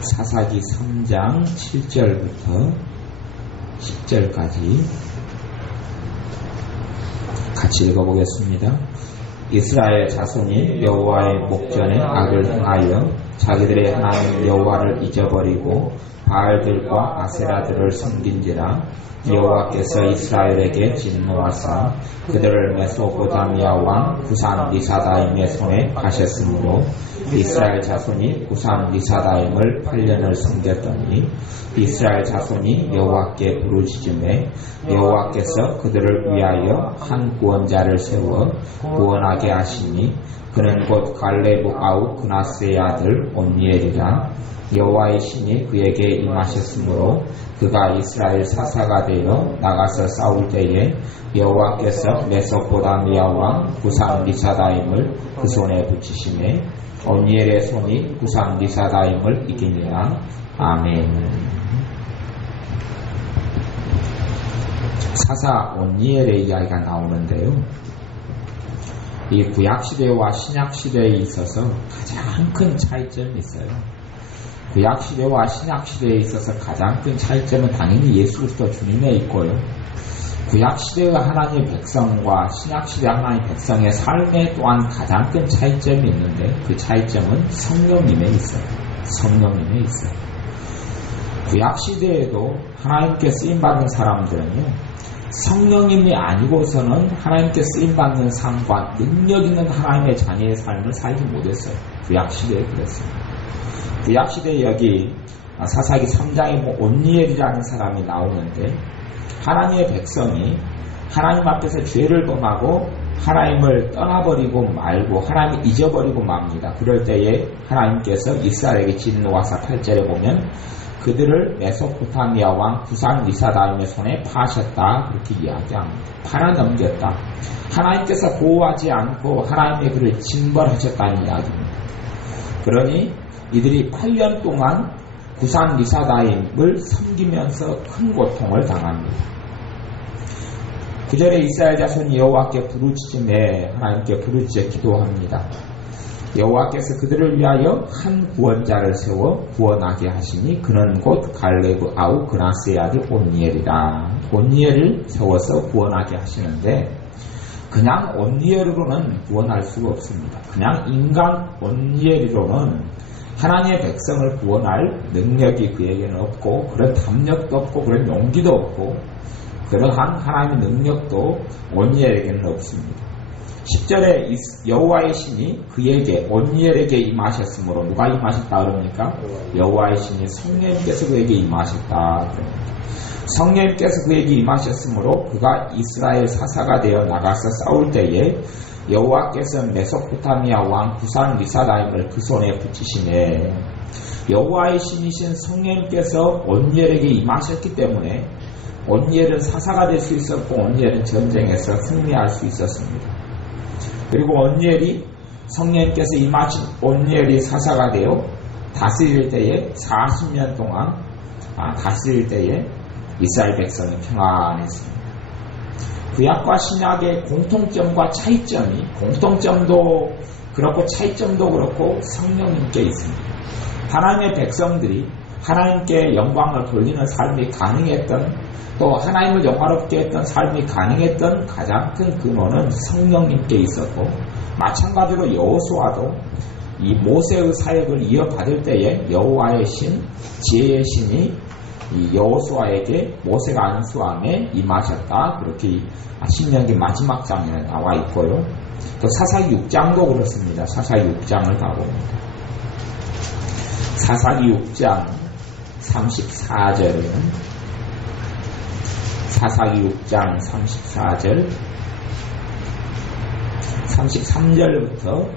사사기 3장 7절부터 10절까지 같이 읽어보겠습니다. 이스라엘 자손이 여호와의 목전에 악을 행하여 자기들의 하나님 여호와를 잊어버리고 바알들과 아세라들을 섬긴지라. 여호와께서 이스라엘에게 진노하사 그들을 메소포타미아 왕 구산 리사다임의 손에 파셨으므로 이스라엘 자손이 구산 리사다임을 8년을 섬겼더니 이스라엘 자손이 여호와께 부르짖음에 여호와께서 그들을 위하여 한 구원자를 세워 구원하게 하시니 그는 곧 갈레브 아우 그나스의 아들 온니엘이라. 여호와의 신이 그에게 임하셨으므로 그가 이스라엘 사사가 되어 나가서 싸울 때에 여호와께서 메소포타미아 왕 구산 리사다임을 그 손에 붙이시매 온니엘의 손이 구산 리사다임을 이기니라. 아멘. 사사 온니엘의 이야기가 나오는데요. 이 구약시대와 신약시대에 있어서 가장 큰 차이점이 있어요. 구약시대와 신약시대에 있어서 가장 큰 차이점은 당연히 예수 그리스도 주님에 있고요. 구약시대의 하나님의 백성과 신약시대 하나님의 백성의 삶에 또한 가장 큰 차이점이 있는데 그 차이점은 성령님에 있어요. 성령님에 있어요. 구약시대에도 하나님께 쓰임받는 사람들은요, 성령님이 아니고서는 하나님께 쓰임받는 삶과 능력 있는 하나님의 자녀의 삶을 살지 못했어요. 구약시대에 그랬어요. 구약시대에 여기 사사기 3장에 온니엘이라는 사람이 나오는데 하나님의 백성이 하나님 앞에서 죄를 범하고 하나님을 떠나버리고 말고 하나님을 잊어버리고 맙니다. 그럴 때에 하나님께서 이스라엘에게 진노하사 8절에 보면 그들을 메소포타미아 왕 구산 리사다임의 손에 파셨다 그렇게 이야기합니다. 팔아넘겼다. 하나님께서 보호하지 않고 하나님의 그를 징벌하셨다는 이야기입니다. 그러니 이들이 8년 동안 구산 리사다임을 섬기면서 큰 고통을 당합니다. 9절에 이스라엘 자손이 여호와께 부르짖음에 하나님께 부르짖어 기도합니다. 여호와께서 그들을 위하여 한 구원자를 세워 구원하게 하시니 그는 곧 갈레브 아우 그나스의 아들 온니엘이라. 온니엘을 세워서 구원하게 하시는데 그냥 온니엘로는 구원할 수가 없습니다. 그냥 인간 온니엘로는 하나님의 백성을 구원할 능력이 그에게는 없고 그런 담력도 없고 그런 용기도 없고 그러한 하나님의 능력도 온니엘에게는 없습니다. 10절에 여호와의 신이 그에게 온니엘에게 임하셨으므로 누가 임하셨다 그럽니까? 여호와의 신이 성령님께서 그에게 임하셨다. 성령님께서 그에게 임하셨으므로 그가 이스라엘 사사가 되어 나가서 싸울 때에 여호와께서 메소포타미아 왕 구산 리사다임을 그 손에 붙이시네. 여호와의 신이신 성령님께서 온니엘에게 임하셨기 때문에 온니엘은 사사가 될 수 있었고 온니엘은 전쟁에서 승리할 수 있었습니다. 그리고 온니엘이 성령님께서 임하신 온니엘이 사사가 되어 다스릴 때에 40년 동안 다스릴 때에 이스라엘 백성이 평안했습니다. 구약과 신약의 공통점과 차이점이 공통점도 그렇고 차이점도 그렇고 성령님께 있습니다. 하나님의 백성들이 하나님께 영광을 돌리는 삶이 가능했던 또 하나님을 영화롭게 했던 삶이 가능했던 가장 큰 근원은 성령님께 있었고 마찬가지로 여호수아도 이 모세의 사역을 이어받을 때에 여호와의 신, 지혜의 신이 이 여호수아에게 모세가 안수함에 임하셨다. 그렇게 신명기 마지막 장에 나와 있고요. 또 사사기 6장도 그렇습니다. 사사기 6장을 가봅니다. 사사기 6장 34절에는 사사기 6장 34절 33절부터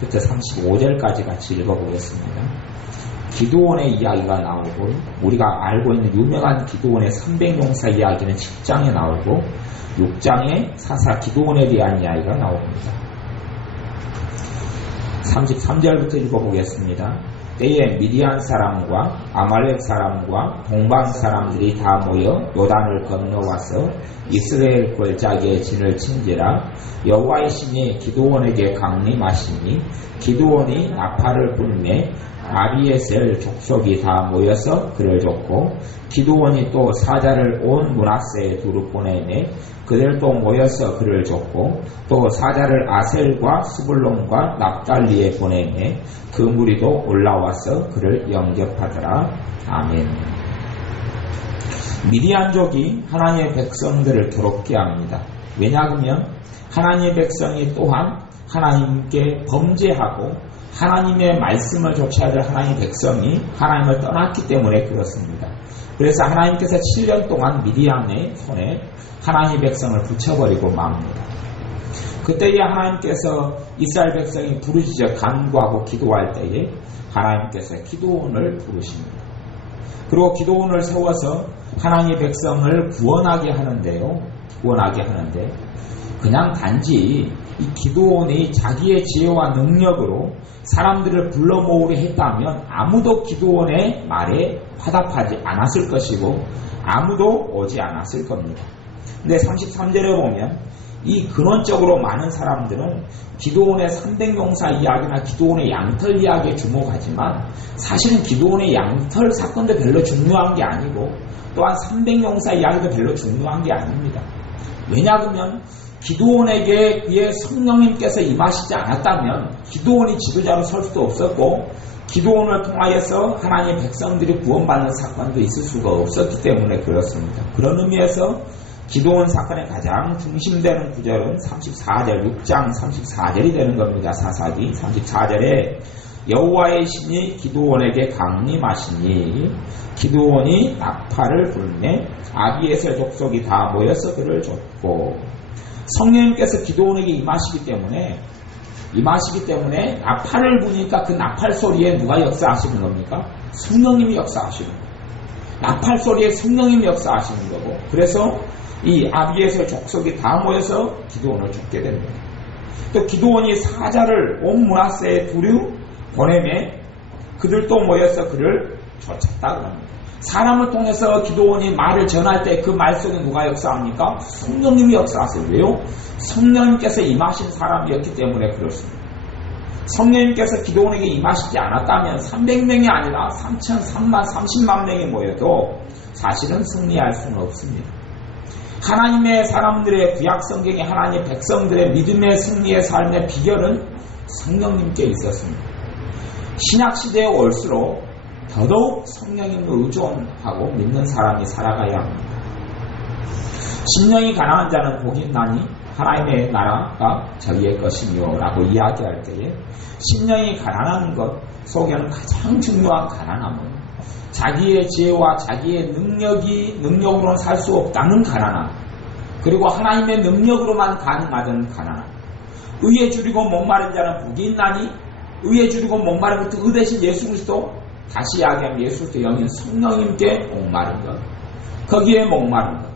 35절까지 같이 읽어보겠습니다. 기드온의 이야기가 나오고 우리가 알고 있는 유명한 기드온의 300용사 이야기는 10장에 나오고 6장에 사사 기드온에 대한 이야기가 나옵니다. 33절부터 읽어보겠습니다. 때에 미디안 사람과 아말렉 사람과 동방 사람들이 다 모여 요단을 건너와서 이스라엘 골짜기에 진을 친지라. 여호와의 신이 기드온에게 강림하시니 기드온이 나팔을 불매 아비에셀 족속이 다 모여서 그를 쫓고 기드온이 또 사자를 온 므낫세에 두루 보내매 그들도 모여서 그를 쫓고 또 사자를 아셀과 스불론과 납달리에 보내매 그 무리도 올라와서 그를 영접하더라. 아멘. 미디안족이 하나님의 백성들을 괴롭게 합니다. 왜냐하면 하나님의 백성이 또한 하나님께 범죄하고 하나님의 말씀을 좇아야 될 하나님의 백성이 하나님을 떠났기 때문에 그렇습니다. 그래서 하나님께서 7년 동안 미디안의 손에 하나님의 백성을 붙여버리고 맙니다. 그때에 하나님께서 이스라엘 백성이 부르짖어 간구하고 기도할 때에 하나님께서 기드온을 부르십니다. 그리고 기드온을 세워서 하나님의 백성을 구원하게 하는데요. 구원하게 하는데 그냥 단지 이 기드온이 자기의 지혜와 능력으로 사람들을 불러 모으려 했다면 아무도 기드온의 말에 화답하지 않았을 것이고 아무도 오지 않았을 겁니다. 근데 33절에 보면 이 근원적으로 많은 사람들은 기드온의 300용사 이야기나 기드온의 양털 이야기에 주목하지만 사실은 기드온의 양털 사건도 별로 중요한 게 아니고 또한 300용사 이야기도 별로 중요한 게 아닙니다. 왜냐하면 기드온에게 그의 성령님께서 임하시지 않았다면 기드온이 지도자로 설 수도 없었고 기드온을 통하여서 하나님의 백성들이 구원받는 사건도 있을 수가 없었기 때문에 그렇습니다. 그런 의미에서 기드온 사건의 가장 중심되는 구절은 34절, 6장 34절이 되는 겁니다. 사사기 34절에 여호와의 신이 기드온에게 강림하시니 기드온이 나팔을 불매 아비에셀 족속이 다 모여서 그를 쫓고 성령님께서 기드온에게 임하시기 때문에 나팔을 부니까 그 나팔 소리에 누가 역사하시는 겁니까? 성령님이 역사하시는 거예요. 나팔 소리에 성령님이 역사하시는 거고 그래서 이 아비에셀 족속이 다 모여서 기드온을 쫓게 됩니다. 또 기드온이 사자를 온 므낫세에 두루 보내매 그들도 모여서 그를 쫓았다 그럽니다. 사람을 통해서 기드온이 말을 전할 때 그 말 속에 누가 역사합니까? 성령님이 역사하세요. 왜요? 성령님께서 임하신 사람이었기 때문에 그렇습니다. 성령님께서 기드온에게 임하시지 않았다면 300명이 아니라 3만 30만 명이 모여도 사실은 승리할 수는 없습니다. 하나님의 사람들의 구약 성경의 하나님의 백성들의 믿음의 승리의 삶의 비결은 성령님께 있었습니다. 신약 시대에 올수록 더더욱 성령님을 의존하고 믿는 사람이 살아가야 합니다. 심령이 가난한 자는 복이 있나니 하나님의 나라가 저희의 것이며 라고 이야기할 때에 심령이 가난한 것 속에는 가장 중요한 가난함은 자기의 지혜와 자기의 능력으로는 살 수 없다는 가난함, 그리고 하나님의 능력으로만 가능하던 가난함. 의에 줄이고 목마른 자는 복이 있나니 의에 줄이고 목마른 것도 의 대신 예수 그리스도, 다시 이야기하면 예수 그리스도 영인 성령님께 목마른 것, 거기에 목마른 것,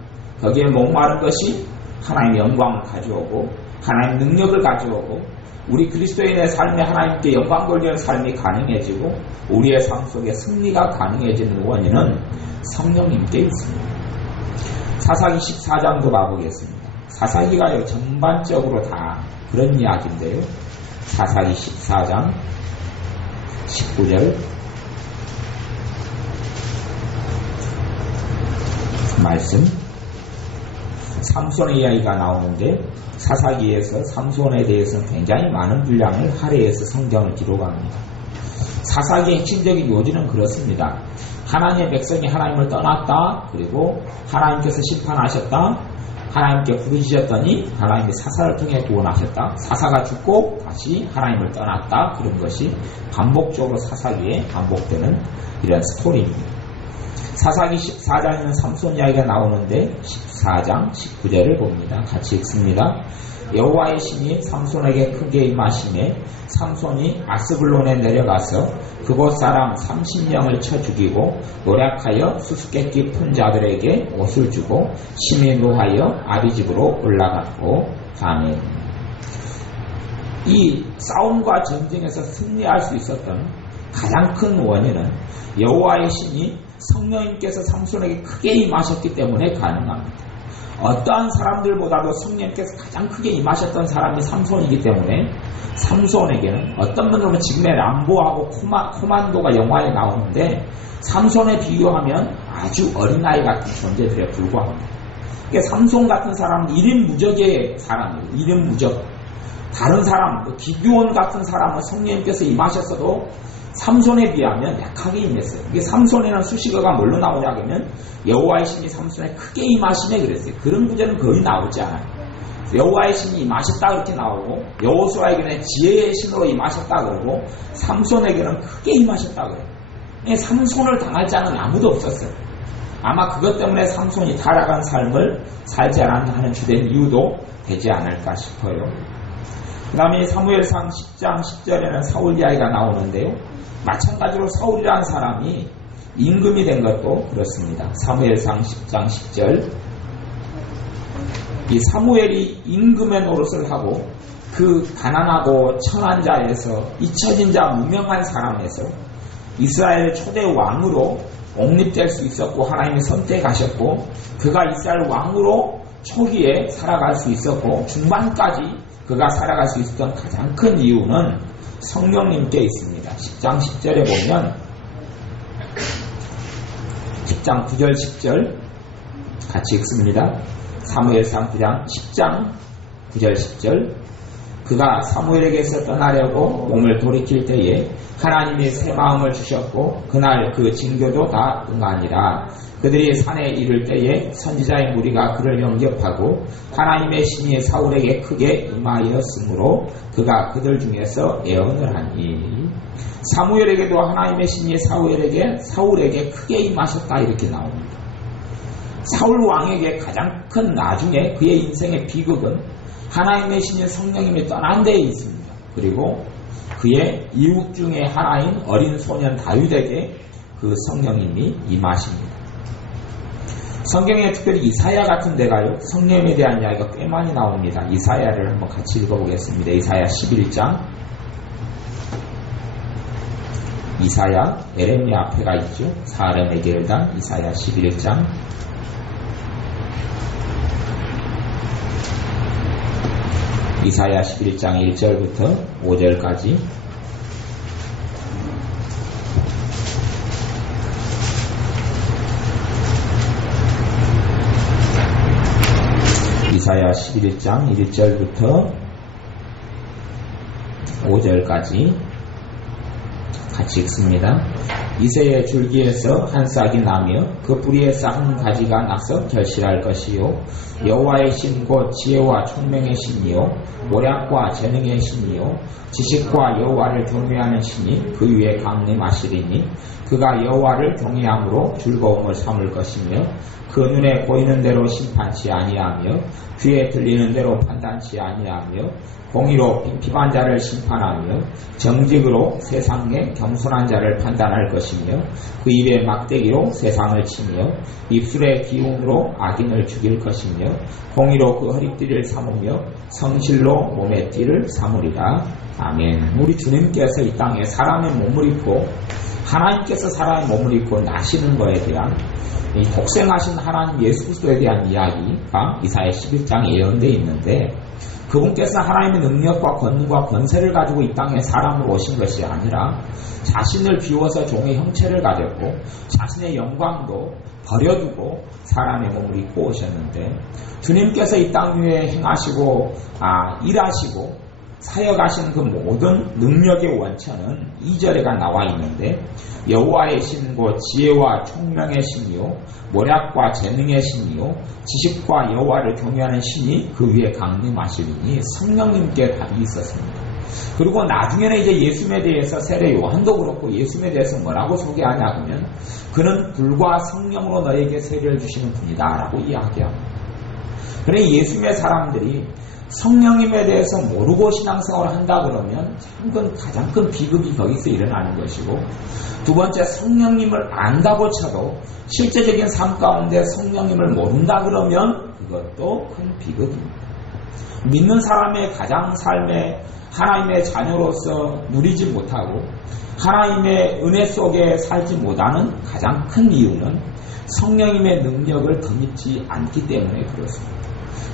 거기에 목마른 것이 하나님의 영광을 가져오고 하나님의 능력을 가져오고 우리 그리스도인의 삶에 하나님께 영광 돌리는 삶이 가능해지고 우리의 삶 속에 승리가 가능해지는 원인은 성령님께 있습니다. 사사기 14장도 봐보겠습니다. 사사기가 전반적으로 다 그런 이야기인데요. 사사기 14장 19절 말씀, 삼손의 이야기가 나오는데 사사기에서 삼손에 대해서는 굉장히 많은 분량을 할애해서 성경을 기록합니다. 사사기의 핵심적인 요지는 그렇습니다. 하나님의 백성이 하나님을 떠났다, 그리고 하나님께서 심판하셨다, 하나님께 부르짖었더니 하나님이 사사를 통해 구원하셨다, 사사가 죽고 다시 하나님을 떠났다, 그런 것이 반복적으로 사사기에 반복되는 이런 스토리입니다. 사사기 14장에는 삼손 이야기가 나오는데 14장 19절을 봅니다. 같이 읽습니다. 여호와의 신이 삼손에게 크게 임하시매 삼손이 아스글론에 내려가서 그곳 사람 30명을 쳐 죽이고 노략하여 수수께끼 푼 자들에게 옷을 주고 심히 노하여 아비집으로 올라갔고. 아멘. 이 싸움과 전쟁에서 승리할 수 있었던 가장 큰 원인은 여호와의 신이 성령님께서 삼손에게 크게 임하셨기 때문에 가능합니다. 어떠한 사람들보다도 성령님께서 가장 크게 임하셨던 사람이 삼손이기 때문에 삼손에게는 어떤 면으로 지금의 람보하고 코만도가 영화에 나오는데 삼손에 비교하면 아주 어린아이 같은 존재들에 불과합니다. 그러니까 삼손 같은 사람은 1인 무적의 사람이에요. 1인 무적. 다른 사람, 기드온 같은 사람은 성령님께서 임하셨어도 삼손에 비하면 약하게 임했어요. 이게 삼손에는 수식어가 뭘로 나오냐 하면 여호와의 신이 삼손에 크게 임하시네 그랬어요. 그런 구절은 거의 나오지 않아요. 여호와의 신이 임하셨다 그렇게 나오고 여호수아에게는 지혜의 신으로 임하셨다 그러고 삼손에게는 크게 임하셨다 그래요. 삼손을 당할 자는 아무도 없었어요. 아마 그것 때문에 삼손이 타락한 삶을 살지 않았나 하는 주된 이유도 되지 않을까 싶어요. 그 다음에 사무엘상 10장 10절에는 사울 이야기가 나오는데요. 마찬가지로 사울이라는 사람이 임금이 된 것도 그렇습니다. 사무엘상 10장 10절. 이 사무엘이 임금의 노릇을 하고 그 가난하고 천한 자에서 잊혀진 자 무명한 사람에서 이스라엘 초대 왕으로 옹립될 수 있었고 하나님이 선택하셨고 그가 이스라엘 왕으로 초기에 살아갈 수 있었고 중반까지 그가 살아갈 수 있었던 가장 큰 이유는 성령님께 있습니다. 10장 10절에 보면 10장 9절 10절 같이 읽습니다. 사무엘상 9장 10장 9절 10절 그가 사무엘에게서 떠나려고 몸을 돌이킬 때에 하나님이 새 마음을 주셨고 그날 그 징조도 다 응하니라. 그들이 산에 이를 때에 선지자의 무리가 그를 영접하고 하나님의 신이 사울에게 크게 임하였으므로 그가 그들 중에서 예언을 하니. 사무엘에게도 하나님의 신이 사울에게 크게 임하셨다 이렇게 나옵니다. 사울 왕에게 가장 큰 나중에 그의 인생의 비극은 하나님의 신인 성령님이 떠난 데에 있습니다. 그리고 그의 이웃 중에 하나인 어린 소년 다윗에게 그 성령님이 임하십니다. 성경에 특별히 이사야 같은 데가요, 성령에 대한 이야기가 꽤 많이 나옵니다. 이사야를 한번 같이 읽어보겠습니다. 이사야 11장. 이사야, 에레미야 앞에가 있죠. 사람의 계단, 이사야 11장. 이사야 11장 1절부터 5절까지. 이사야 11장 1절부터 5절까지 같이 읽습니다. 이새의 줄기에서 한 싹이 나며 그 뿌리에서 한 가지가 나서 결실할 것이요 여호와의 신 곧 지혜와 총명의 신이요 모략과 재능의 신이요 지식과 여호와를 경외하는 신이 그 위에 강림하시리니 그가 여호와를 경외함으로 즐거움을 삼을 것이며 그 눈에 보이는 대로 심판치 아니하며 귀에 들리는 대로 판단치 아니하며 공의로 빈핍한 자를 심판하며 정직으로 세상의 겸손한 자를 판단할 것이며 그 입에 막대기로 세상을 치며 입술의 기운으로 악인을 죽일 것이며 공의로 그 허리띠를 삼으며 성실로 몸의 띠를 삼으리라. 아멘. 우리 주님께서 이 땅에 사람의 몸을 입고 하나님께서 사람의 몸을 입고 나시는 것에 대한 이 독생하신 하나님 예수 그리스도에 대한 이야기가 이사야 11장에 예언되어 있는데 그분께서 하나님의 능력과 권능과 권세를 가지고 이 땅에 사람으로 오신 것이 아니라 자신을 비워서 종의 형체를 가졌고 자신의 영광도 버려두고 사람의 몸을 입고 오셨는데 주님께서 이 땅 위에 행하시고 일하시고 사역하신 그 모든 능력의 원천은 2절에가 나와 있는데 여호와의 신 곧 지혜와 총명의 신이요 모략과 재능의 신이요 지식과 여호와를 경외하는 신이 그 위에 강림하시리니 성령님께 답이 있었습니다. 그리고 나중에는 이제 예수님에 대해서 세례 요한도 그렇고 예수님에 대해서 뭐라고 소개하냐 하면 그는 불과 성령으로 너에게 세례를 주시는 분이다 라고 이야기합니다. 그래 예수님의 사람들이 성령님에 대해서 모르고 신앙생활을 한다 그러면 참 가장 큰 비극이 거기서 일어나는 것이고 두 번째 성령님을 안다고 쳐도 실제적인 삶 가운데 성령님을 모른다 그러면 그것도 큰 비극입니다. 믿는 사람의 가장 삶에 하나님의 자녀로서 누리지 못하고 하나님의 은혜 속에 살지 못하는 가장 큰 이유는 성령님의 능력을 덧입지 않기 때문에 그렇습니다.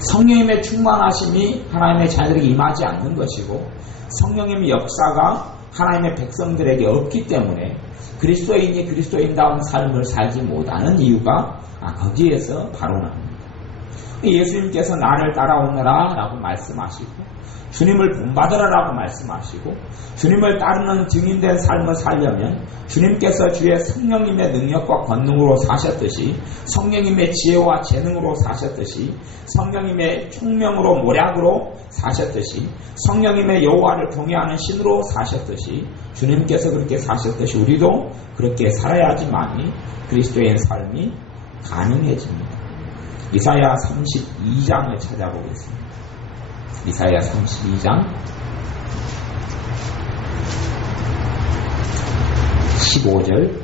성령님의 충만하심이 하나님의 자녀들에게 임하지 않는 것이고 성령님의 역사가 하나님의 백성들에게 없기 때문에 그리스도인이 그리스도인다운 삶을 살지 못하는 이유가 거기에서 바로 납니다. 예수님께서 나를 따라오너라 라고 말씀하시고 주님을 본받으라 라고 말씀하시고 주님을 따르는 증인된 삶을 살려면 주님께서 주의 성령님의 능력과 권능으로 사셨듯이 성령님의 지혜와 재능으로 사셨듯이 성령님의 총명으로 모략으로 사셨듯이 성령님의 여호와를 경외하는 신으로 사셨듯이 주님께서 그렇게 사셨듯이 우리도 그렇게 살아야지만이 그리스도인 삶이 가능해집니다. 이사야 32장을 찾아보겠습니다. 이사야 32장 15절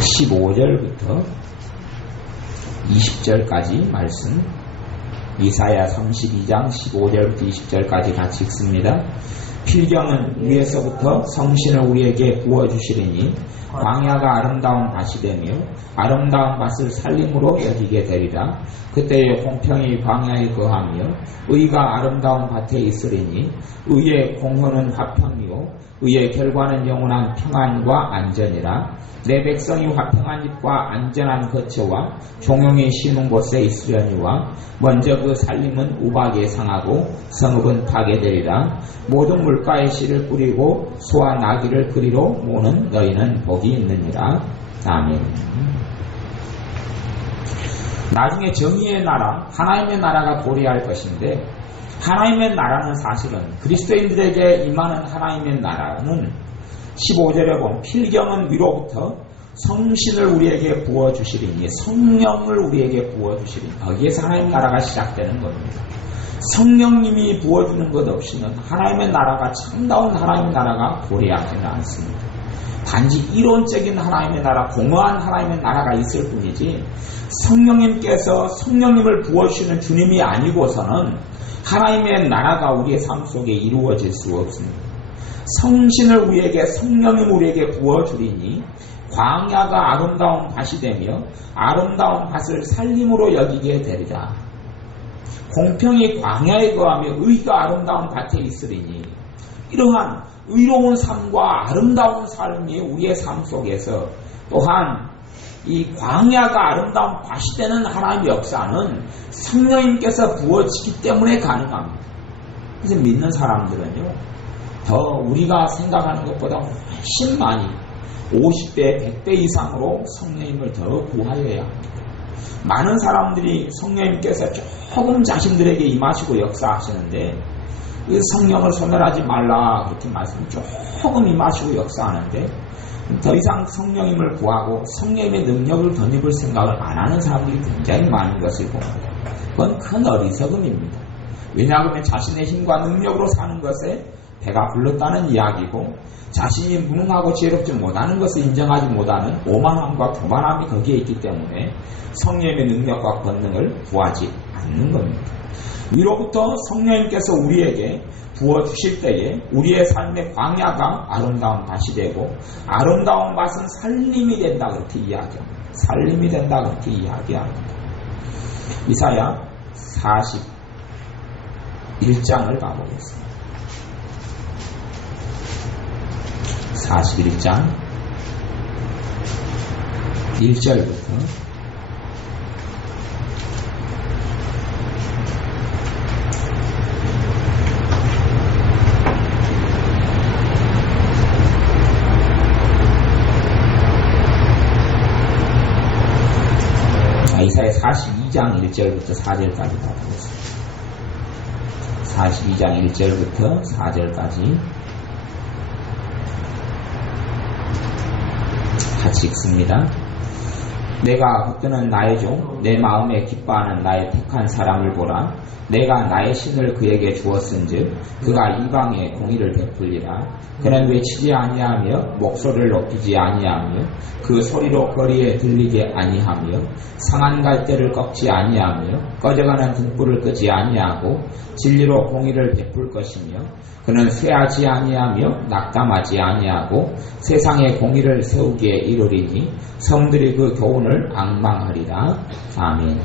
15절부터 20절까지 말씀 이사야 32장 15절부터 20절까지 같이 읽습니다. 필경은 위에서부터 성신을 우리에게 부어주시리니 광야가 아름다운 밭이 되며 아름다운 밭을 살림으로 여기게 되리라. 그때에 공평이 광야에 거하며 의가 아름다운 밭에 있으리니 의의 공헌은 화평이요 의의 결과는 영원한 평안과 안전이라. 내 백성이 화평한 집과 안전한 거처와 종용이 쉬는 곳에 있으려니와 먼저 그 살림은 우박에 상하고 성읍은 파괴되리라. 모든 물가에 씨를 뿌리고 소와 나귀를 그리로 모는 너희는 복이 있느니라. 아멘. 나중에 정의의 나라, 하나님의 나라가 도래할 것인데 하나님의 나라는 사실은 그리스도인들에게 임하는 하나님의 나라는 15절에 보면 필경은 위로부터 성신을 우리에게 부어주시리니 성령을 우리에게 부어주시리니 거기에서 하나님의 나라가 시작되는 겁니다. 성령님이 부어주는 것 없이는 하나님의 나라가 참다운 하나님의 나라가 도래하지는 않습니다. 단지 이론적인 하나님의 나라, 공허한 하나님의 나라가 있을 뿐이지 성령님께서 성령님을 부어주시는 주님이 아니고서는 하나님의 나라가 우리의 삶 속에 이루어질 수 없습니다. 성신을 우리에게 성령님 우리에게 부어주리니 광야가 아름다운 밭이 되며 아름다운 밭을 살림으로 여기게 되리라. 공평이 광야에 거하며 의가 아름다운 밭에 있으리니 이러한 의로운 삶과 아름다운 삶이 우리의 삶 속에서 또한 이 광야가 아름다운 밭이 되는 하나님의 역사는 성령님께서 부어지기 때문에 가능합니다. 그래서 믿는 사람들은요 더 우리가 생각하는 것보다 훨씬 많이 50배, 100배 이상으로 성령님을 더 구하여야 합니다. 많은 사람들이 성령님께서 조금 자신들에게 임하시고 역사하시는데 그 성령을 소멸하지 말라 그렇게 말씀 조금 임하시고 역사하는데 더 이상 성령님을 구하고 성령님의 능력을 덧입을 생각을 안 하는 사람들이 굉장히 많은 것을 봅니다. 그건 큰 어리석음입니다. 왜냐하면 자신의 힘과 능력으로 사는 것에 배가 불렀다는 이야기고 자신이 무능하고 지혜롭지 못하는 것을 인정하지 못하는 오만함과 교만함이 거기에 있기 때문에 성령님의 능력과 권능을 구하지 않는 겁니다. 위로부터 성령님께서 우리에게 부어주실 때에 우리의 삶의 광야가 아름다운 밭이 되고 아름다운 밭은 살림이 된다 그렇게 이야기합니다. 살림이 된다 그렇게 이야기합니다. 이사야 41장을 봐보겠습니다. 41장 1절부터 42장 1절부터 4절까지 보겠습니다. 42장 1절부터 4절까지 같이 읽습니다. 내가 붙드는 나의 종, 내 마음에 기뻐하는 나의 택한 사람을 보라. 내가 나의 신을 그에게 주었은즉 그가 이방에 공의를 베풀리라. 그는 외치지 아니하며 목소리를 높이지 아니하며 그 소리로 거리에 들리게 아니하며 상한 갈대를 꺾지 아니하며 꺼져가는 등불을 끄지 아니하고 진리로 공의를 베풀 것이며 그는 쇠하지 아니하며 낙담하지 아니하고 세상에 공의를 세우기에 이르리니 성들이 그 교훈을 앙망하리라. 아멘.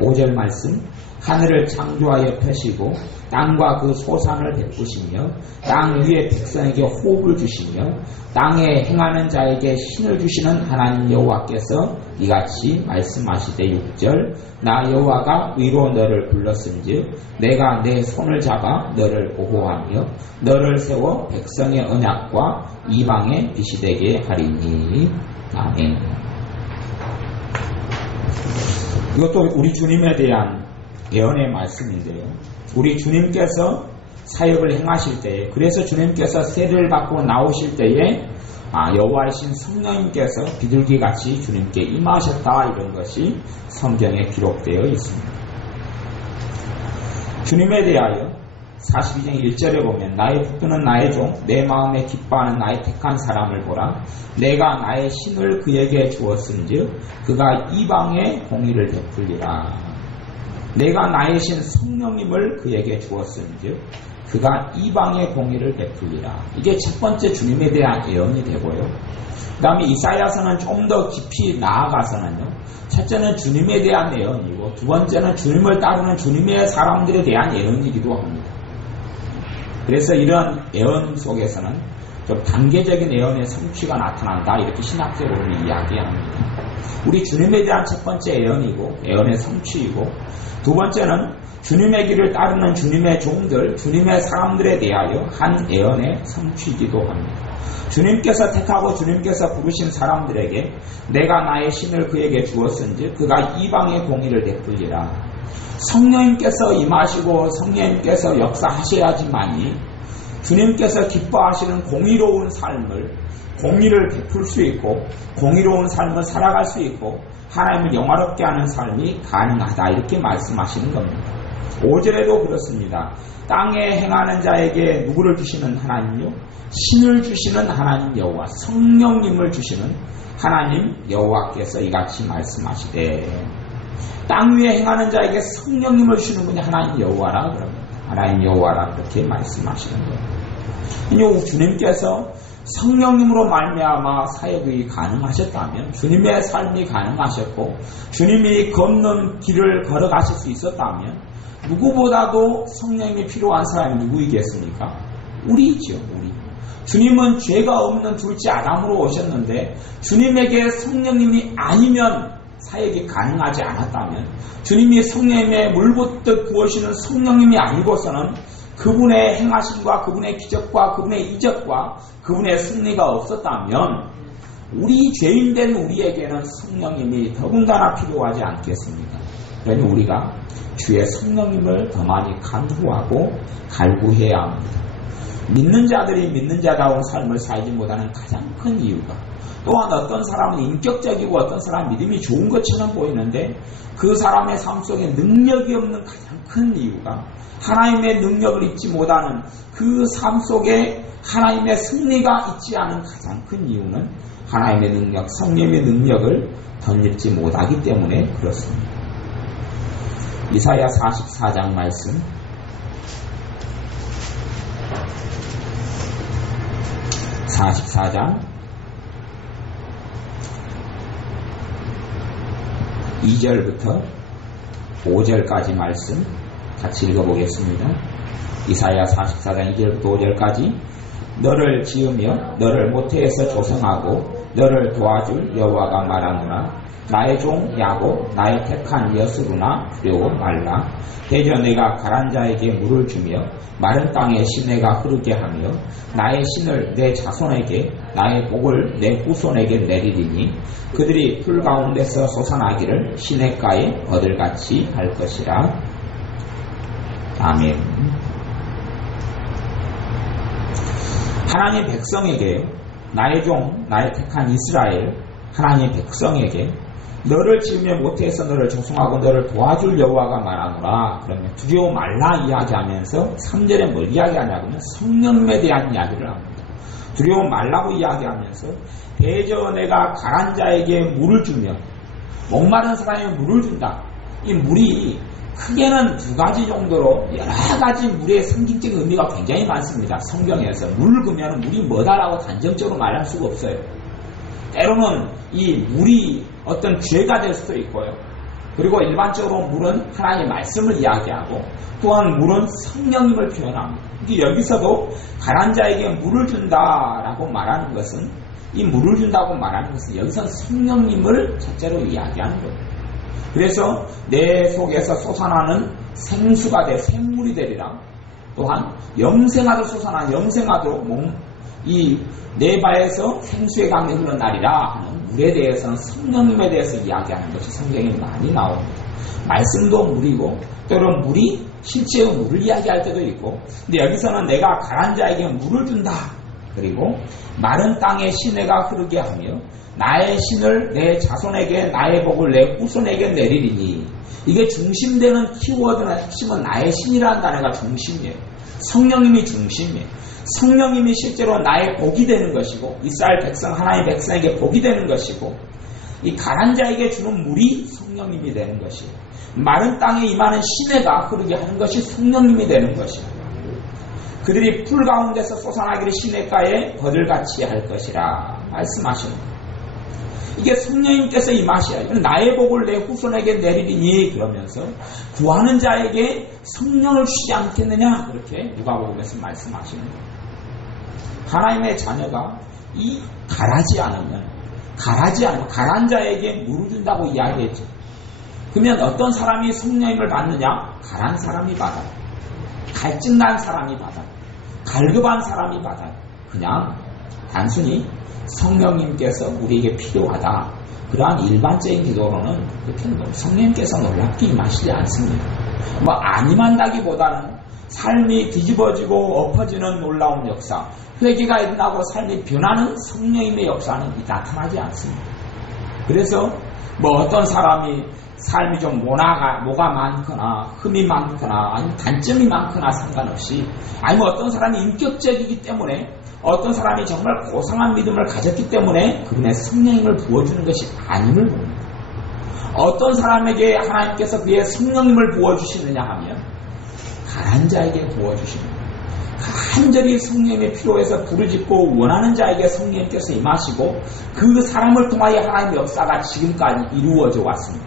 5절 말씀. 하늘을 창조하여 펴시고 땅과 그 소산을 베푸시며 땅 위에 백성에게 호흡을 주시며 땅에 행하는 자에게 신을 주시는 하나님 여호와께서 이같이 말씀하시되 6절 나 여호와가 위로 너를 불렀은즉 내가 내 손을 잡아 너를 보호하며 너를 세워 백성의 언약과 이방의 빛이 되게 하리니. 아멘. 이것도 우리 주님에 대한 예언의 말씀인데요. 우리 주님께서 사역을 행하실 때에, 그래서 주님께서 세례를 받고 나오실 때에 여호와이신 성령님께서 비둘기같이 주님께 임하셨다, 이런 것이 성경에 기록되어 있습니다. 주님에 대하여 42장 1절에 보면 나의 붙드는 나의 종, 내 마음에 기뻐하는 나의 택한 사람을 보라. 내가 나의 신을 그에게 주었은즉 그가 이방에 공의를 베풀리라. 내가 나의 신 성령님을 그에게 주었은즉 그가 이방의 공의를 베풀리라. 이게 첫 번째 주님에 대한 예언이 되고요. 그 다음에 이사야서는 좀 더 깊이 나아가서는요, 첫째는 주님에 대한 예언이고 두 번째는 주님을 따르는 주님의 사람들에 대한 예언이기도 합니다. 그래서 이런 예언 속에서는 좀 단계적인 예언의 성취가 나타난다, 이렇게 신학적으로는 이야기합니다. 우리 주님에 대한 첫 번째 예언이고 예언의 성취이고, 두 번째는 주님의 길을 따르는 주님의 종들, 주님의 사람들에 대하여 한 예언의 성취이기도 합니다. 주님께서 택하고 주님께서 부르신 사람들에게 내가 나의 신을 그에게 주었은즉 그가 이방의 공의를 베풀리라. 성령님께서 임하시고 성령님께서 역사하셔야지만이 주님께서 기뻐하시는 공의로운 삶을, 공의를 베풀 수 있고 공의로운 삶을 살아갈 수 있고 하나님을 영화롭게 하는 삶이 가능하다, 이렇게 말씀하시는 겁니다. 5절에도 그렇습니다. 땅에 행하는 자에게 누구를 주시는 하나님요? 신을 주시는 하나님 여호와, 성령님을 주시는 하나님 여호와께서 이같이 말씀하시되, 땅 위에 행하는 자에게 성령님을 주시는 분이 하나님 여호와라 그럽니다. 하나님 여호와라 그렇게 말씀하시는 거예요. 주님께서 성령님으로 말미암아 사역이 가능하셨다면, 주님의 삶이 가능하셨고 주님이 걷는 길을 걸어가실 수 있었다면, 누구보다도 성령님이 필요한 사람이 누구이겠습니까? 우리죠. 우리. 주님은 죄가 없는 둘째 아담으로 오셨는데 주님에게 성령님이 아니면 사역이 가능하지 않았다면, 주님이 성령님의 물붓듯 부으시는 성령님이 아니고서는 그분의 행하심과 그분의 기적과 그분의 이적과 그분의 승리가 없었다면 우리 죄인된 우리에게는 성령님이 더군다나 필요하지 않겠습니까? 그러니 우리가 주의 성령님을 더 많이 간구하고 갈구해야 합니다. 믿는 자들이 믿는 자다운 삶을 살지 못하는 가장 큰 이유가, 또한 어떤 사람은 인격적이고 어떤 사람은 믿음이 좋은 것처럼 보이는데 그 사람의 삶 속에 능력이 없는 가장 큰 이유가, 하나님의 능력을 잊지 못하는 그 삶 속에 하나님의 승리가 있지 않은 가장 큰 이유는 하나님의 능력, 성령의 능력을 덧입지 못하기 때문에 그렇습니다. 이사야 44장 말씀, (44장) 2절부터 5절까지 말씀 같이 읽어보겠습니다. 이사야 44장 2절부터 5절까지. 너를 지으며 너를 모태에서 조성하고 너를 도와줄 여호와가 말하노라. 나의 종 야곱, 나의 택한 여수르나 두려워 말라. 대저 내가 가란 자에게 물을 주며 마른 땅에 시내가 흐르게 하며 나의 신을 내 자손에게, 나의 복을 내 후손에게 내리리니 그들이 풀 가운데서 솟아나기를 시냇가에 버들같이 할 것이라. 아멘. 하나님 백성에게, 나의 종, 나의 택한 이스라엘, 하나님 백성에게 너를 지으며 모태에서 너를 조성하고 너를 도와줄 여호와가 말하노라. 그러면 두려워 말라 이야기하면서 3절에 뭘 이야기하냐면 성령님에 대한 이야기를 합니다. 두려워 말라고 이야기하면서 대저 내가 가란 자에게 물을 주며 목마른 사람에게 물을 준다. 이 물이 크게는 두 가지 정도로 여러 가지 물의 상징적인 의미가 굉장히 많습니다. 성경에서 물을 그면 물이 뭐다라고 단정적으로 말할 수가 없어요. 때로는 이 물이 어떤 죄가 될 수도 있고요. 그리고 일반적으로 물은 하나님의 말씀을 이야기하고 또한 물은 성령님을 표현합니다. 여기서도 가난 자에게 물을 준다라고 말하는 것은 이 물을 준다고 말하는 것은 여기서 성령님을 첫째로 이야기하는 거예요. 그래서 내 속에서 솟아나는 생수가 돼 샘물이 되리라. 또한 영생하도 솟아나는 영생하도 이 내 발에서 생수의 강이 흘러나리라 하는 물에 대해서는 성령님에 대해서 이야기하는 것이 성경에 많이 나옵니다. 말씀도 물이고 때로는 물이 실제로 물을 이야기할 때도 있고, 근데 여기서는 내가 가난 자에게 물을 준다. 그리고 마른 땅에 시내가 흐르게 하며 나의 신을 내 자손에게 나의 복을 내 후손에게 내리리니. 이게 중심되는 키워드나 핵심은 나의 신이라는 단어가 중심이에요. 성령님이 중심이에요. 성령님이 실제로 나의 복이 되는 것이고 이스라엘 백성 하나님의 백성에게 복이 되는 것이고 이 가난 자에게 주는 물이 성령님이 되는 것이에요. 마른 땅에 임하는 시내가 흐르게 하는 것이 성령님이 되는 것이에요. 그들이 풀 가운데서 솟아나기를 시냇가에 버들같이 할 것이라 말씀하시는 거예요. 이게 성령님께서 임하셔야 나의 복을 내 후손에게 내리리니 그러면서 구하는 자에게 성령을 주지 않겠느냐 그렇게 누가복음에서 말씀하시는 거예요. 하나님의 자녀가 이 가라지 않으면 가난 자에게 물을 준다고 이야기했죠. 그러면 어떤 사람이 성령님을 받느냐? 가난 사람이 받아요. 갈증난 사람이 받아요. 갈급한 사람이 받아요. 그냥 단순히 성령님께서 우리에게 필요하다. 그러한 일반적인 기도로는 그렇게 성령님께서 놀랍게 임하시지 않습니다. 안 임한다기보다는 삶이 뒤집어지고 엎어지는 놀라운 역사, 회개가 일어나고 삶이 변하는 성령님의 역사는 나타나지 않습니다. 그래서 어떤 사람이 삶이 좀 뭐가 많거나 흠이 많거나 아니면 단점이 많거나 상관없이 아니면 어떤 사람이 인격적이기 때문에 어떤 사람이 정말 고상한 믿음을 가졌기 때문에 그분의 성령님을 부어주는 것이 아님을 봅니다. 어떤 사람에게 하나님께서 그의 성령님을 부어주시느냐 하면 가난 자에게 부어주십니다. 간절히 성령님이 필요해서 부르짖고 원하는 자에게 성령님께서 임하시고 그 사람을 통하여 하나님의 역사가 지금까지 이루어져 왔습니다.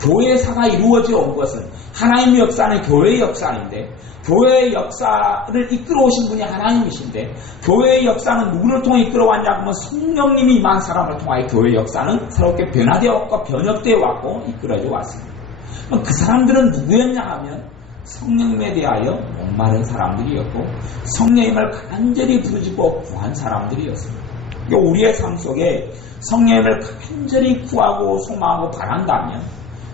교회사가 이루어져 온 것은 하나님의 역사는 교회의 역사인데 교회의 역사를 이끌어 오신 분이 하나님이신데 교회의 역사는 누구를 통해 이끌어 왔냐 하면 성령님이 임한 사람을 통하여 교회의 역사는 새롭게 변화되어 왔고 변혁되어 왔고 이끌어져 왔습니다. 그 사람들은 누구였냐 하면 성령님에 대하여 목마른 사람들이었고 성령님을 간절히 부르짖고 구한 사람들이었습니다. 우리의 삶 속에 성령님을 간절히 구하고 소망하고 바란다면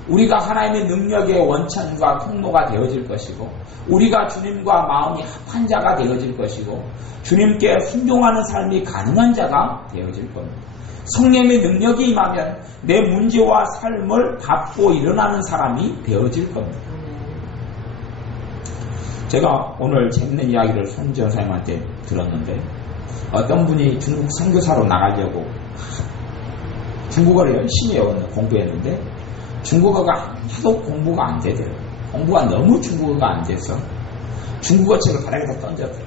우리가 하나님의 능력의 원천과 통로가 되어질 것이고 우리가 주님과 마음이 합한 자가 되어질 것이고 주님께 순종하는 삶이 가능한 자가 되어질 겁니다. 성령의 능력이 임하면 내 문제와 삶을 갚고 일어나는 사람이 되어질 겁니다. 제가 오늘 재밌는 이야기를 손지현 사님한테 들었는데 어떤 분이 중국 선교사로 나가려고 중국어를 열심히 공부했는데 중국어가 하도 공부가 안 되더라고요. 공부가 너무 중국어가 안 돼서 중국어 책을 바닥에다 던졌더라고요.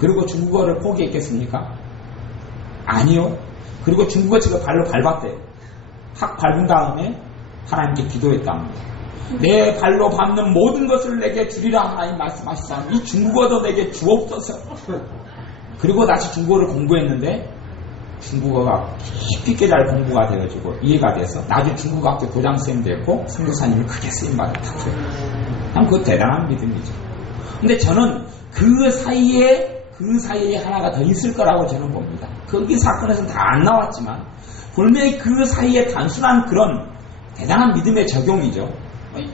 그리고 중국어를 포기했겠습니까? 아니요. 그리고 중국어 책을 발로 밟았대요. 확 밟은 다음에 하나님께 기도했답니다. 내 발로 밟는 모든 것을 내게 주리라 하나님 말씀하시자 이 중국어도 내게 주옵소서. 그리고 다시 중국어를 공부했는데 중국어가 깊게 잘 공부가 되어지고 이해가 돼서 나중에 중국어학교 교장선생님 됐고 선교사님이 크게 쓰임받았다고요. 참 그거 대단한 믿음이죠. 근데 저는 그 사이에 하나가 더 있을 거라고 저는 봅니다. 거기 사건에서는 다 안 나왔지만 분명히 그 사이에 단순한 그런 대단한 믿음의 적용이죠.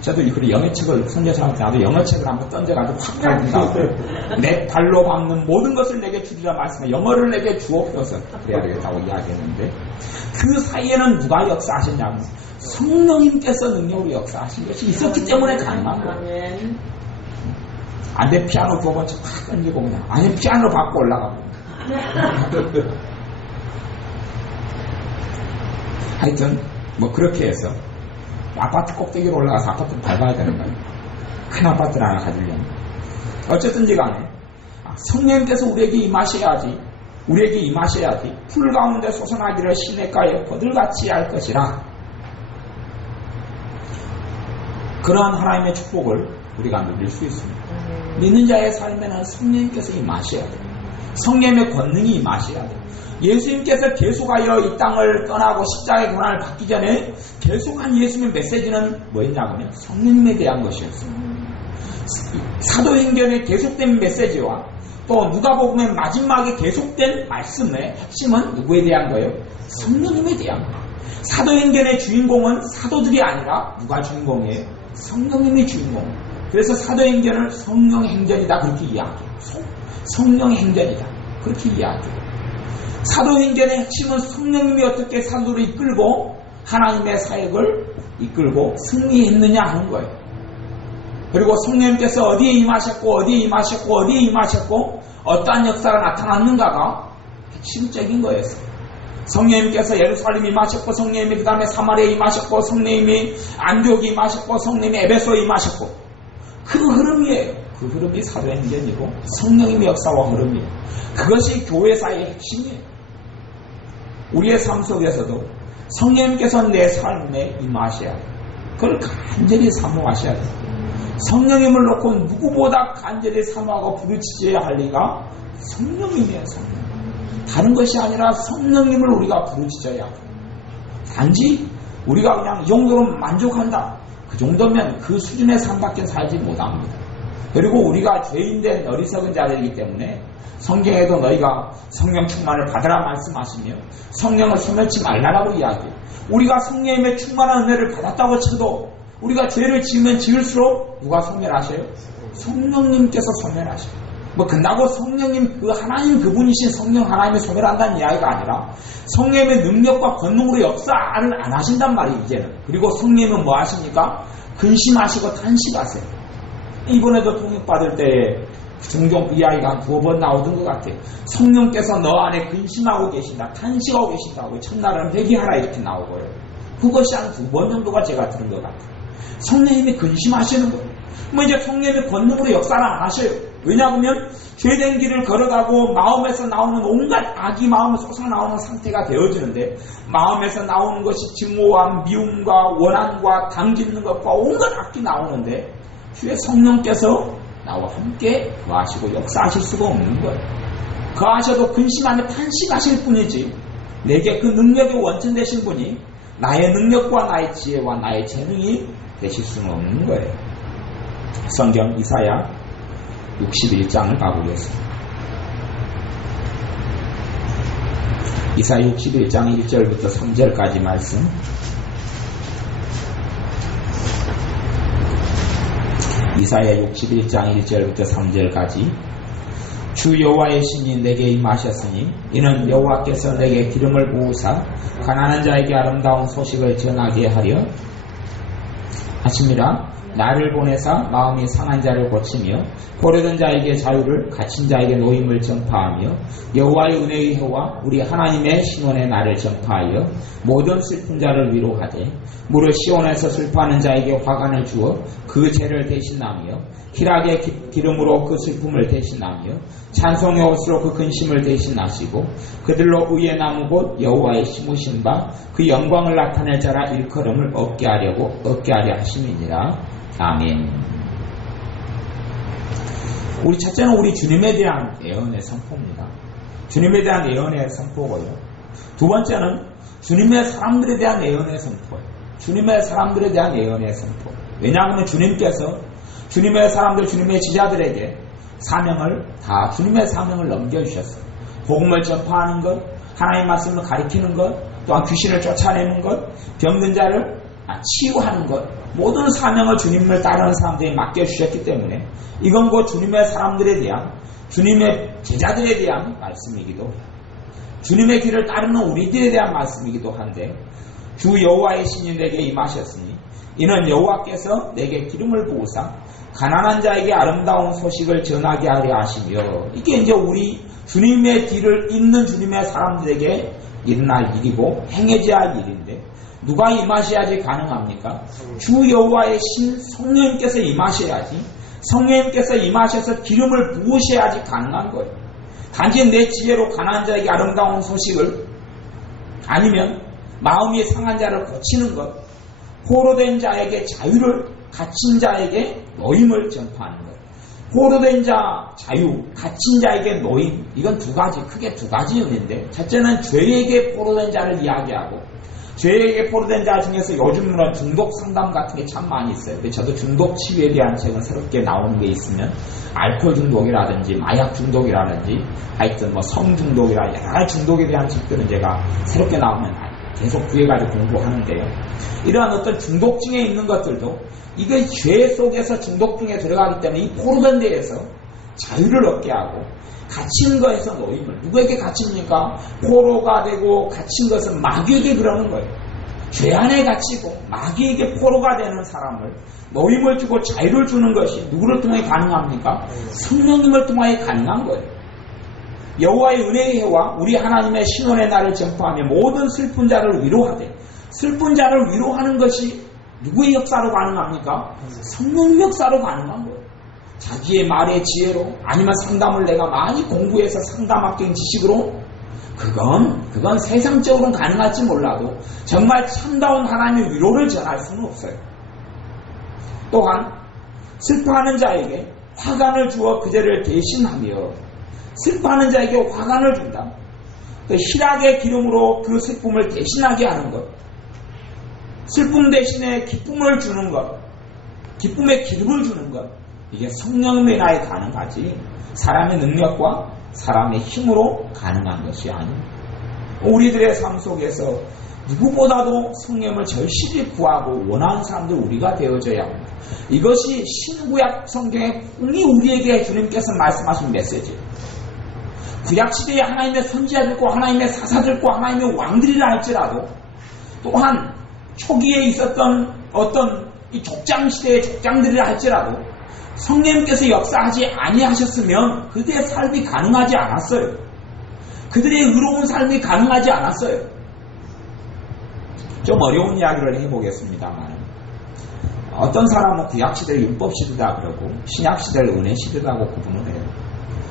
저도 그 영어책을 선교사한테 나도 영어책을 한번 던져가지고 확 밟는다고 내 발로 밟는 모든 것을 내게 주리라 말씀해 영어를 내게 주옵소서 그래야 되겠다고 이야기했는데 그 사이에는 누가 역사하셨냐면 성령님께서 능력으로 역사하신 것이 있었기 때문에 가능한 거예요. 안 돼 피아노 두 번째 확 던지고 그냥 아니 피아노 받고 올라가고 하여튼 뭐 그렇게 해서 아파트 꼭대기로 올라가서 아파트를 밟아야 되는 거예요. 큰 아파트를 하나 가지려면. 어쨌든지 간에 성령님께서 우리에게 임하셔야지 풀 가운데 솟아나기를 시냇가에 버들같이 할 것이라. 그러한 하나님의 축복을 우리가 누릴 수 있습니다. 믿는 자의 삶에는 성령님께서 임하셔야 돼요. 성령의 권능이 임하셔야 돼요. 예수님께서 계속하여 이 땅을 떠나고 십자가의 고난을 받기 전에 계속한 예수님의 메시지는 뭐였냐면 성령님에 대한 것이었어요. 사도행전의 계속된 메시지와 또 누가복음의 마지막에 계속된 말씀의 핵심은 누구에 대한 거예요? 성령님에 대한 거예요. 사도행전의 주인공은 사도들이 아니라 누가 주인공이에요? 성령님이 주인공. 그래서 사도행전을 성령행전이다 그렇게 이야기해요. 성령행전이다 그렇게 이야기해요. 사도행전의 핵심은 성령님이 어떻게 사도를 이끌고 하나님의 사역을 이끌고 승리했느냐 하는 거예요. 그리고 성령님께서 어디에 임하셨고 어떠한 역사가 나타났는가가 핵심적인 거였어요. 성령님께서 예루살렘에 임하셨고 성령님이 그 다음에 사마리아에 임하셨고 성령님이 안디옥에 임하셨고 성령님이 에베소에 임하셨고 그 흐름이에요. 그 흐름이 사도행전이고 성령님의 역사와 흐름이에요. 그것이 교회사의 핵심이에요. 우리의 삶 속에서도 성령님께서 내 삶에 임하셔야 돼요. 그걸 간절히 사모하셔야 돼요. 성령님을 놓고 누구보다 간절히 사모하고 부르짖어야 할 리가 성령님이에요. 성령. 다른 것이 아니라 성령님을 우리가 부르짖어야 돼요. 단지 우리가 그냥 이 정도로 만족한다. 그 정도면 그 수준의 삶밖에 살지 못합니다. 그리고 우리가 죄인된 어리석은 자들이기 때문에 성경에도 너희가 성령 충만을 받으라 말씀하시며 성령을 소멸치 말라라고 이야기해요. 우리가 성령님의 충만한 은혜를 받았다고 쳐도 우리가 죄를 지으면 지을수록 누가 소멸하셔요? 성령님께서 소멸하셔요. 뭐 끝나고 성령님 그 하나님 그분이신 성령 하나님이 소멸한다는 이야기가 아니라 성령님의 능력과 권능으로 역사를 안 하신단 말이에요. 이제는. 그리고 성령님은 뭐 하십니까? 근심하시고 탄식하세요. 이번에도 통역받을 때에 종종 이야기가 한 2번 나오던 것 같아요. 성령께서 너 안에 근심하고 계신다, 탄식하고 계신다고 첫날은 회개하라 이렇게 나오고요. 그것이 한 2번 정도가 제가 들은 것 같아요. 성령님이 근심하시는 거예요. 뭐 이제 성령님의 권능으로 역사를 안 하셔요. 왜냐하면 죄된 길을 걸어가고 마음에서 나오는 온갖 악이 마음에 솟아나오는 상태가 되어지는데 마음에서 나오는 것이 증오와 미움과 원한과 당짓는 것과 온갖 악이 나오는데 주의 성령께서 나와 함께 거하시고 역사하실 수가 없는 거예요. 거하셔도 근심하며 탄식하실 뿐이지 내게 그 능력의 원천 되신 분이 나의 능력과 나의 지혜와 나의 재능이 되실 수는 없는 거예요. 성경 이사야 61장을 가보겠습니다. 이사야 61장 1절부터 3절까지 말씀. 이사야 61장 1절부터 3절까지. 주 여호와의 신이 내게 임하셨으니 이는 여호와께서 내게 기름을 부으사 가난한 자에게 아름다운 소식을 전하게 하려 하심이라. 나를 보내사 마음이 상한 자를 고치며 고려된 자에게 자유를 갇힌 자에게 노임을 전파하며 여호와의 은혜의 해와 우리 하나님의 신원의 날을 전파하여 모든 슬픈 자를 위로하되 무릇 시온에서 슬퍼하는 자에게 화관을 주어 그 죄를 대신하며 희락의 기름으로 그 슬픔을 대신하며 찬송의 옷으로 그 근심을 대신하시고 그들로 의의 나무 곧 여호와의 심으신 바 그 영광을 나타낼 자라 일컬음을 얻게 하려 하심이니라. 아멘. 우리 첫째는 우리 주님에 대한 예언의 선포입니다. 주님에 대한 예언의 선포고요. 두 번째는 주님의 사람들에 대한 예언의 선포예요. 주님의 사람들에 대한 예언의 선포. 왜냐하면 주님께서 주님의 사람들, 주님의 지자들에게 주님의 사명을 넘겨주셨어요. 복음을 전파하는 것, 하나님의 말씀을 가리키는 것, 또한 귀신을 쫓아내는 것, 병든 자를 치유하는 것, 모든 사명을 주님을 따르는 사람들이 맡겨주셨기 때문에 이건 곧 주님의 사람들에 대한, 주님의 제자들에 대한 말씀이기도 해요. 주님의 길을 따르는 우리들에 대한 말씀이기도 한데, 주 여호와의 신이 내게 임하셨으니 이는 여호와께서 내게 기름을 부으사 가난한 자에게 아름다운 소식을 전하게 하려 하시며, 이게 이제 우리 주님의 길을 잇는 주님의 사람들에게 일어날 일이고 행해져야 할 일인데, 누가 임하셔야지 가능합니까? 주 여호와의 신 성령님께서 임하셔야지, 성령님께서 임하셔서 기름을 부으셔야지 가능한 거예요. 단지 내 지혜로 가난한 자에게 아름다운 소식을, 아니면 마음이 상한 자를 고치는 것, 포로된 자에게 자유를, 갇힌 자에게 노임을 전파하는 것. 포로된 자 자유, 갇힌 자에게 노임, 이건 두 가지, 크게 두 가지 의미인데, 첫째는 죄에게 포로된 자를 이야기하고, 죄에게 포로된 자 중에서 요즘은 중독 상담 같은 게 참 많이 있어요. 저도 중독 치유에 대한 책은 새롭게 나오는 게 있으면, 알코올 중독이라든지 마약 중독이라든지 하여튼 뭐 성 중독이라 여러 가지 중독에 대한 책들은 제가 새롭게 나오면 계속 구해가지고 공부하는데요. 이러한 어떤 중독증에 있는 것들도 이게 죄 속에서 중독증에 들어가기 때문에 이 포로된 데에서 자유를 얻게 하고, 갇힌 거에서 노임을, 누구에게 갇힙니까? 포로가 되고 갇힌 것은 마귀에게 그러는 거예요. 죄 안에 갇히고 마귀에게 포로가 되는 사람을 노임을 주고 자유를 주는 것이 누구를 통해 가능합니까? 성령님을 통하여 가능한 거예요. 여호와의 은혜의 해와 우리 하나님의 신원의 날을 전파하며 모든 슬픈 자를 위로하되, 슬픈 자를 위로하는 것이 누구의 역사로 가능합니까? 성령 역사로 가능한 거예요. 자기의 말의 지혜로, 아니면 상담을 내가 많이 공부해서 상담학경 지식으로, 그건 세상적으로는 가능할지 몰라도 정말 참다운 하나님의 위로를 전할 수는 없어요. 또한 슬퍼하는 자에게 화관을 주어 그들을 대신하며, 슬퍼하는 자에게 화관을 준다. 그 희락의 기름으로 그 슬픔을 대신하게 하는 것, 슬픔 대신에 기쁨을 주는 것, 기쁨의 기름을 주는 것, 이게 성령의 나에 가능하지 사람의 능력과 사람의 힘으로 가능한 것이 아닙니다. 우리들의 삶 속에서 누구보다도 성령을 절실히 구하고 원하는 사람들 우리가 되어져야 합니다. 이것이 신구약 성경의 분명히 우리에게 주님께서 말씀하신 메시지예요. 구약시대에 하나님의 선지자들과 하나님의 사사들과 하나님의 왕들이라 할지라도, 또한 초기에 있었던 어떤 이 족장시대의 족장들이라 할지라도 성령님께서 역사하지 아니하셨으면 그들의 삶이 가능하지 않았어요. 그들의 의로운 삶이 가능하지 않았어요. 좀 어려운 이야기를 해보겠습니다만, 어떤 사람은 구약시대를 율법시대다 그러고 신약시대를 은혜시대라고 구분을 해요.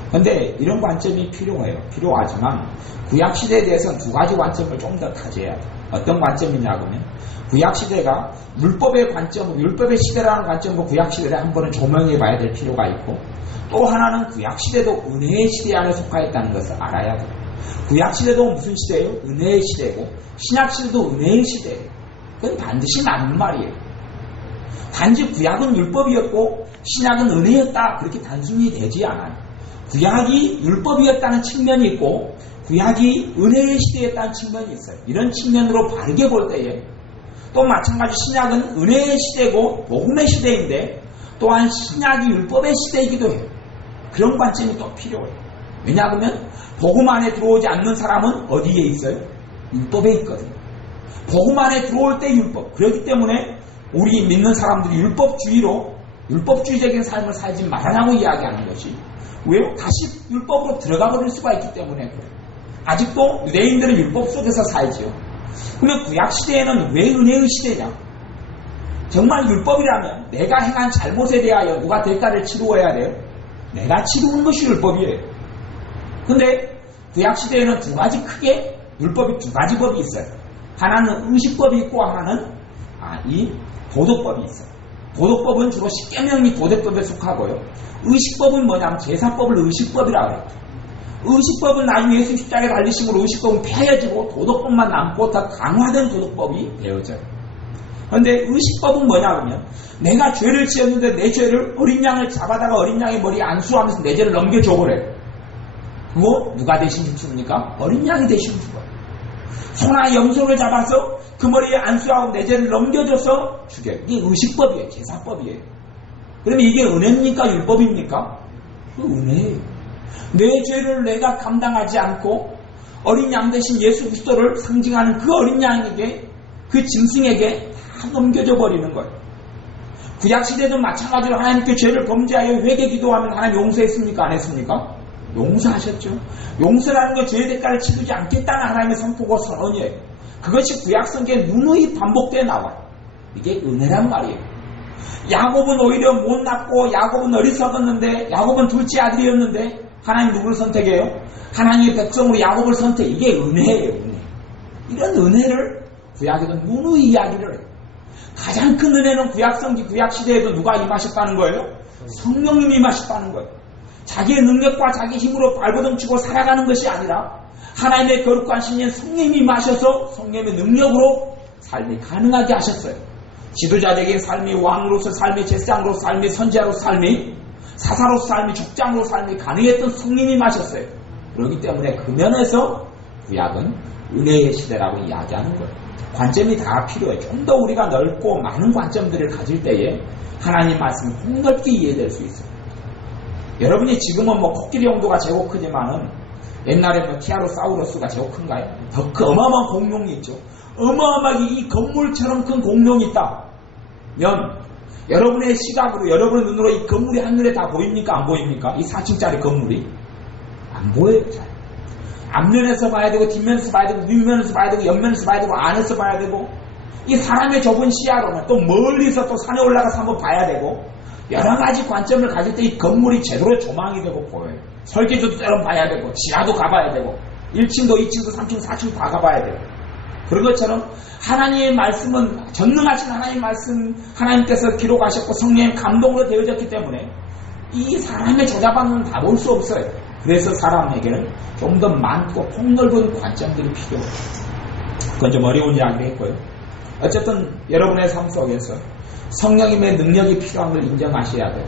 그런데 이런 관점이 필요하지만 구약시대에 대해서는 두 가지 관점을 좀 더 가져야 돼요. 어떤 관점이냐 하면, 구약시대가 율법의 관점, 율법의 시대라는 관점으로 구약시대를 한 번은 조명해 봐야 될 필요가 있고, 또 하나는 구약시대도 은혜의 시대 안에 속하였다는 것을 알아야 돼요. 구약시대도 무슨 시대예요? 은혜의 시대고, 신약시대도 은혜의 시대예요. 그건 반드시 맞는 말이에요. 단지 구약은 율법이었고 신약은 은혜였다, 그렇게 단순히 되지 않아요. 구약이 율법이었다는 측면이 있고 구약이 은혜의 시대였다는 측면이 있어요. 이런 측면으로 바르게 볼 때에, 또 마찬가지 신약은 은혜의 시대고 복음의 시대인데 또한 신약이 율법의 시대이기도 해요. 그런 관점이 또 필요해요. 왜냐하면 복음 안에 들어오지 않는 사람은 어디에 있어요? 율법에 있거든요. 복음 안에 들어올 때 율법. 그렇기 때문에 우리 믿는 사람들이 율법주의적인 삶을 살지 말라고 이야기하는 것이, 왜요? 다시 율법으로 들어가 버릴 수가 있기 때문에 그래요. 아직도 유대인들은 율법 속에서 살지요. 그러면 구약시대에는 왜 은혜의 시대냐? 정말 율법이라면 내가 행한 잘못에 대하여 누가 대가를 치루어야 돼요? 내가 치루는 것이 율법이에요. 근데 구약시대에는 크게 율법이 두 가지 법이 있어요. 하나는 의식법이 있고 하나는 이 도덕법이 있어요. 도덕법은 주로 십계명이 도덕법에 속하고요. 의식법은 뭐냐면 제사법을 의식법이라고 해요. 의식법은 나중에 예수 십자가에 달리심으로 의식법은 폐해지고 도덕법만 남고 더 강화된 도덕법이 되어져요. 그런데 의식법은 뭐냐면, 내가 죄를 지었는데 내 죄를, 어린 양을 잡아다가 어린 양의 머리에 안수하면서 내 죄를 넘겨줘버려요. 그거 누가 대신 죽습니까? 어린 양이 대신 죽어요. 소나 염소를 잡아서 그 머리에 안수하고 내 죄를 넘겨줘서 죽여요. 이게 의식법이에요. 제사법이에요. 그러면 이게 은혜입니까? 율법입니까? 그 은혜예요. 내 죄를 내가 감당하지 않고 어린 양 대신 예수 그리스도를 상징하는 그 어린 양에게, 그 짐승에게 다 넘겨져 버리는 거예요. 구약시대도 마찬가지로 하나님께 죄를 범죄하여 회개 기도하면 하나님 용서했습니까? 안 했습니까? 용서하셨죠. 용서라는 건 죄의 대가를 치르지 않겠다는 하나님의 선포고 선언이에요. 그것이 구약성경에 누누이 반복되어 나와요. 이게 은혜란 말이에요. 야곱은 오히려 못났고 야곱은 어리석었는데, 야곱은 둘째 아들이었는데 하나님 누구를 선택해요? 하나님의 백성으로 야곱을 선택. 이게 은혜예요. 은혜. 이런 은혜를 구약에도 누누이 이야기를 해요. 가장 큰 은혜는 구약성기 구약시대에도 누가 임하셨다는 거예요? 성령님이 임하셨다는 거예요. 자기의 능력과 자기 힘으로 발버둥치고 살아가는 것이 아니라 하나님의 거룩한 신인 성령님이 임하셔서 성령의 능력으로 삶이 가능하게 하셨어요. 지도자적인 삶이, 왕으로서 삶이, 제사장으로서 삶이, 선지자로서 삶이, 사사로서 삶이, 족장으로서 삶이 가능했던 성령님이 임하셨어요. 그렇기 때문에 그 면에서 구약은 은혜의 시대라고 이야기하는 거예요. 관점이 다 필요해요. 좀 더 우리가 넓고 많은 관점들을 가질 때에 하나님 말씀이 폭넓게 이해될 수 있어요. 여러분이 지금은 코끼리 용도가 제법 크지만은 옛날에 티라노사우루스가 제법 큰가요? 더 어마어마한 공룡이 있죠. 어마어마하게 이 건물처럼 큰 공룡이 있다면 여러분의 시각으로, 여러분의 눈으로 이 건물이 하늘에 다 보입니까? 안 보입니까? 이 4층짜리 건물이 안 보여요. 잘. 앞면에서 봐야 되고, 뒷면에서 봐야 되고, 윗면에서 봐야 되고, 옆면에서 봐야 되고, 안에서 봐야 되고, 이 사람의 좁은 시야로는 또 멀리서 또 산에 올라가서 한번 봐야 되고, 여러 가지 관점을 가질 때 이 건물이 제대로 조망이 되고 보여요. 설계도도 때론 봐야 되고, 지하도 가봐야 되고, 1층도 2층도 3층 4층 다 가봐야 돼요. 그런 것처럼 하나님의 말씀은 전능하신 하나님의 말씀, 하나님께서 기록하셨고 성령의 감동으로 되어졌기 때문에 이 사람의 조잡함은 다 볼 수 없어요. 그래서 사람에게는 좀 더 많고 폭넓은 관점들이 필요해요. 그건 좀 어려운 이야기했고요. 어쨌든 여러분의 삶 속에서 성령님의 능력이 필요한 걸 인정하셔야 돼요.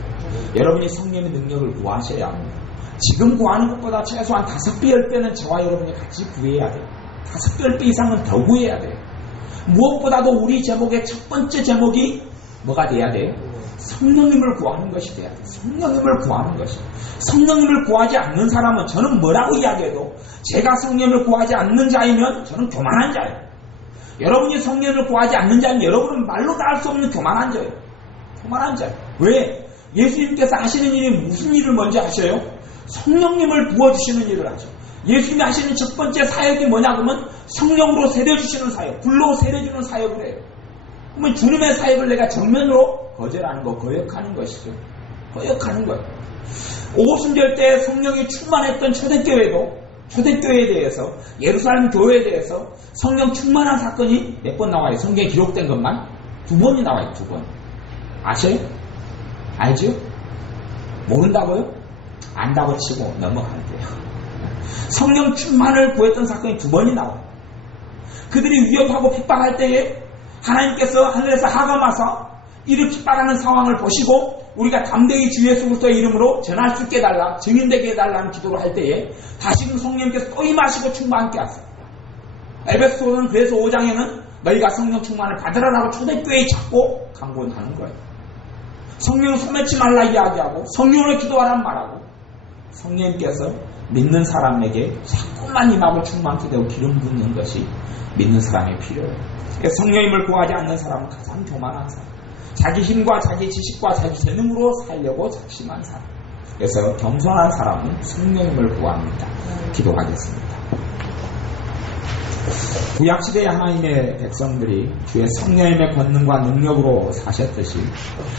여러분이 성령의 능력을 구하셔야 합니다. 지금 구하는 것보다 최소한 5배, 10배는 저와 여러분이 같이 구해야 돼요. 5배, 10배 이상은 더 구해야 돼요. 무엇보다도 우리 제목의 첫 번째 제목이 뭐가 돼야 돼요? 성령님을 구하는 것이 돼야 돼요. 성령님을 구하는 것이. 성령님을 구하지 않는 사람은 저는 뭐라고 이야기해도 제가 성령님을 구하지 않는 자이면 저는 교만한 자예요. 여러분이 성령을 구하지 않는 자는 여러분은 말로 다 할 수 없는 교만한 자예요. 교만한 자예요. 왜? 예수님께서 하시는 일이 무슨 일을 먼저 하셔요? 성령님을 부어주시는 일을 하죠. 예수님이 하시는 첫 번째 사역이 뭐냐 그러면 성령으로 세례주시는 사역, 불로 세례주는 사역을 해요. 그러면 주님의 사역을 내가 정면으로 거절하는 거, 거역하는 것이죠. 거역하는 거예요. 오순절 때 성령이 충만했던 초대교회에 대해서, 예루살렘 교회에 대해서 성령 충만한 사건이 몇 번 나와요? 성경에 기록된 것만 2번이 나와요. 2번. 아셔요? 알죠? 모른다고요? 안다고 치고 넘어가면 돼요. 성령 충만을 구했던 사건이 2번이 나와요. 그들이 위협하고 핍박할 때에 하나님께서 하늘에서 하감하사 이를 핍박하는 상황을 보시고 우리가 담대히 주 예수 그리스도의 이름으로 전할 수 있게 해달라, 증인되게 해달라는 기도를 할 때에 다시금 성령님께서 또 임하시고 충만하게 하세요. 에베소서는 그래서 5장에는 너희가 성령 충만을 받으라라고 초대교회에 자꾸 강권하는 거예요. 성령 소매치 말라 이야기하고 성령으로 기도하라는 말하고 성령님께서 믿는 사람에게 자꾸만 임하고 충만케 되고 기름 붓는 것이 믿는 사람이 필요해요. 성령님을 구하지 않는 사람은 가장 교만한 사람. 자기 힘과 자기 지식과 자기 재능으로 살려고 작심한 사람. 그래서 겸손한 사람은 성령님을 구합니다. 기도하겠습니다. 구약시대의 하나님의 백성들이 주의 성령님의 권능과 능력으로 사셨듯이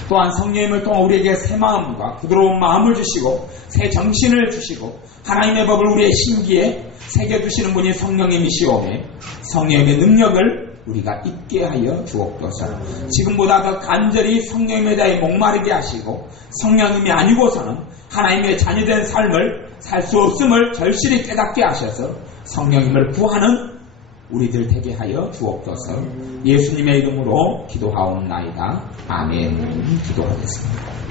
또한 성령님을 통해 우리에게 새 마음과 부드러운 마음을 주시고 새 정신을 주시고 하나님의 법을 우리의 심기에 새겨주시는 분이 성령님이시오매 성령님의 능력을 우리가 잊게 하여 주옵소서. 지금보다 더 간절히 성령님에 대해 목마르게 하시고 성령님이 아니고서는 하나님의 자녀된 삶을 살 수 없음을 절실히 깨닫게 하셔서 성령님을 구하는 우리들 되게 하여 주옵소서. 예수님의 이름으로 기도하옵나이다. 아멘. 기도하겠습니다.